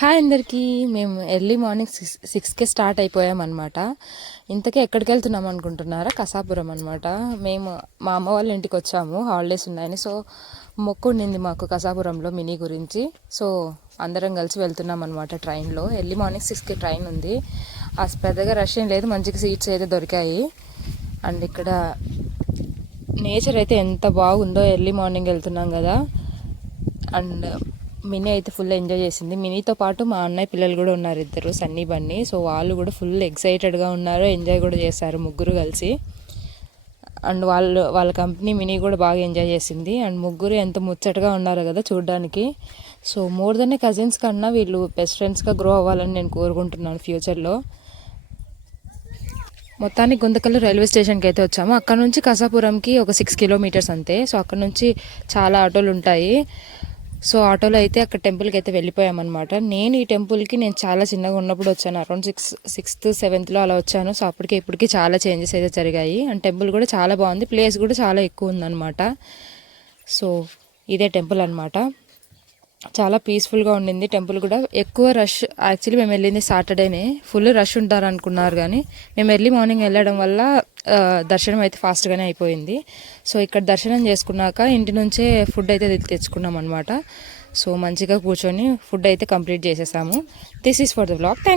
Hi అందరికీ. మేము early morning 6కే start అయిపోయామన్నమాట. ఇంతకీ ఎక్కడికి వెళ్తున్నాం అనుకుంటున్నారా? కసాపురం అనమాట. మేము మా అమ్మ వాళ్ళ ఇంటికి వచ్చాము, హాలిడేస్ ఉన్నాయని. సో మొక్కు ఉండింది మాకు కసాపురంలో మినీ గురించి. సో అందరం కలిసి వెళ్తున్నాం అనమాట ట్రైన్లో. ఎర్లీ మార్నింగ్ 6కి ట్రైన్ ఉంది. పెద్దగా రష్ ఏం లేదు, మంచిగా సీట్స్ అయితే దొరికాయి. అండ్ ఇక్కడ నేచర్ అయితే ఎంత బాగుందో. ఎర్లీ మార్నింగ్ వెళ్తున్నాం కదా. అండ్ మినీ అయితే ఫుల్ ఎంజాయ్ చేసింది. మినీతో పాటు మా అన్నయ్య పిల్లలు కూడా ఉన్నారు, ఇద్దరు సన్నీ బన్నీ. సో వాళ్ళు కూడా ఫుల్ ఎక్సైటెడ్గా ఉన్నారు, ఎంజాయ్ కూడా చేశారు ముగ్గురు కలిసి. అండ్ వాళ్ళ కంపెనీ మినీ కూడా బాగా ఎంజాయ్ చేసింది. అండ్ ముగ్గురు ఎంత ముచ్చటగా ఉన్నారు కదా చూడడానికి. సో మోర్ దెన్ కజిన్స్ కన్నా వీళ్ళు బెస్ట్ ఫ్రెండ్స్గా గ్రో అవ్వాలని నేను కోరుకుంటున్నాను ఫ్యూచర్లో. మొత్తానికి గుంతకల్లు రైల్వే స్టేషన్కి అయితే వచ్చాము. అక్కడ నుంచి కసాపురంకి ఒక 6 కిలోమీటర్స్ అంతే. సో అక్కడ నుంచి చాలా ఆటోలు ఉంటాయి. సో ఆటోలో అయితే అక్కడ టెంపుల్కి అయితే వెళ్ళిపోయామన్నమాట. నేను ఈ టెంపుల్కి చాలా చిన్నగా ఉన్నప్పుడు వచ్చాను, అరౌండ్ 6th 7thలో అలా వచ్చాను. సో అప్పటికి ఇప్పటికి చాలా చేంజెస్ అయితే జరిగాయి. అండ్ టెంపుల్ కూడా చాలా బాగుంది, ప్లేస్ కూడా చాలా ఎక్కువ ఉందన్నమాట. సో ఇదే టెంపుల్ అనమాట. చాలా పీస్ఫుల్గా ఉండింది టెంపుల్ కూడా. ఎక్కువ రష్, యాక్చువల్లీ మేము వెళ్ళింది సాటర్డేనే, ఫుల్ రష్ ఉంటారు అనుకున్నారు కానీ మేము ఎర్లీ మార్నింగ్ వెళ్ళడం వల్ల దర్శనం అయితే ఫాస్ట్గానే అయిపోయింది. సో ఇక్కడ దర్శనం చేసుకున్నాక ఇంటి నుంచే ఫుడ్ అయితే తెచ్చుకున్నాం అనమాట. సో మంచిగా కూర్చొని ఫుడ్ అయితే కంప్లీట్ చేసేసాము. This is for the vlog. Thank